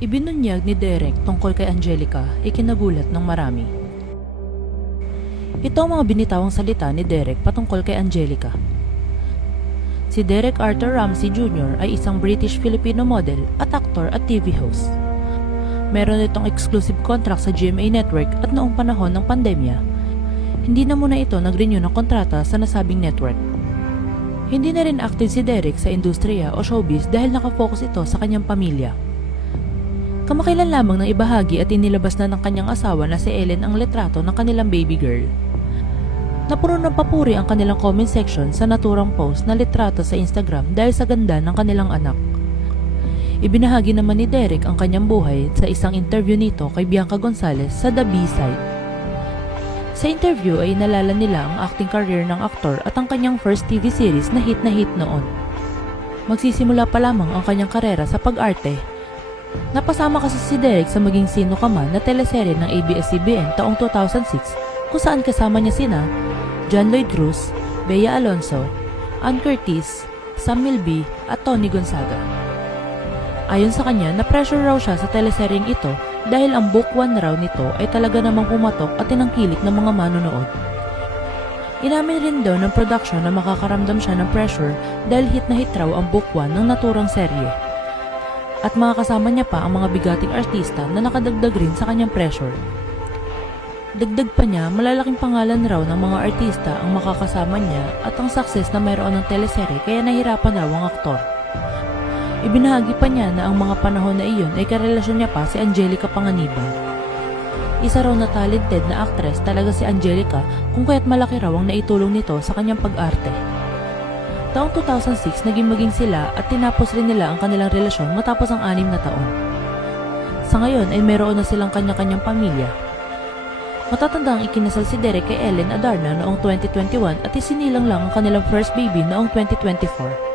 Ibinunyag ni Derek tungkol kay Angelica ay kinagulat ng marami. Ito ang mga binitawang salita ni Derek patungkol kay Angelica. Si Derek Arthur Ramsey Jr. ay isang British-Filipino model at actor at TV host. Meron itong exclusive contract sa GMA Network at noong panahon ng pandemya, hindi na muna ito nag-renew ng kontrata sa nasabing network. Hindi na rin active si Derek sa industriya o showbiz dahil nakafocus ito sa kanyang pamilya. Kamakailan lamang nang ibahagi at inilabas na ng kanyang asawa na si Ellen ang litrato ng kanilang baby girl. Napuno ng papuri ang kanilang comment section sa naturang post na litrato sa Instagram dahil sa ganda ng kanilang anak. Ibinahagi naman ni Derek ang kanyang buhay sa isang interview nito kay Bianca Gonzalez sa The B-Side. Sa interview ay inalala nila ang acting career ng aktor at ang kanyang first TV series na hit noon. Magsisimula pa lamang ang kanyang karera sa pag-arte. Napasama kasi si Derek sa Maging Sino Ka Man na teleserye ng ABS-CBN taong 2006 kung saan kasama niya sina John Lloyd Cruz, Bea Alonzo, Ann Curtis, Sam Milby at Tony Gonzaga. Ayon sa kanya, na-pressure raw siya sa teleseryeng ito dahil ang book 1 raw nito ay talaga namang pumatok at tinangkilik ng mga manonood. Inamin rin daw ng production na makakaramdam siya ng pressure dahil hit raw ang book 1 ng naturang serye. At mga kasama niya pa ang mga bigating artista na nakadagdag rin sa kanyang pressure. Dagdag pa niya, malalaking pangalan raw ng mga artista ang makakasama niya at ang success na mayroon ng teleserye kaya nahirapan raw ang aktor. Ibinahagi pa niya na ang mga panahon na iyon ay karelasyon niya pa si Angelica Panganiban. Isa raw na talented na actress talaga si Angelica kung kaya't malaki raw ang naitulong nito sa kanyang pag-arte. Taong 2006 naging maging sila at tinapos rin nila ang kanilang relasyon matapos ang 6 na taon. Sa ngayon ay mayroon na silang kanya-kanyang pamilya. Matatanda ang ikinasal si Derek kay Ellen Adarna noong 2021 at isinilang lang ang kanilang first baby noong 2024.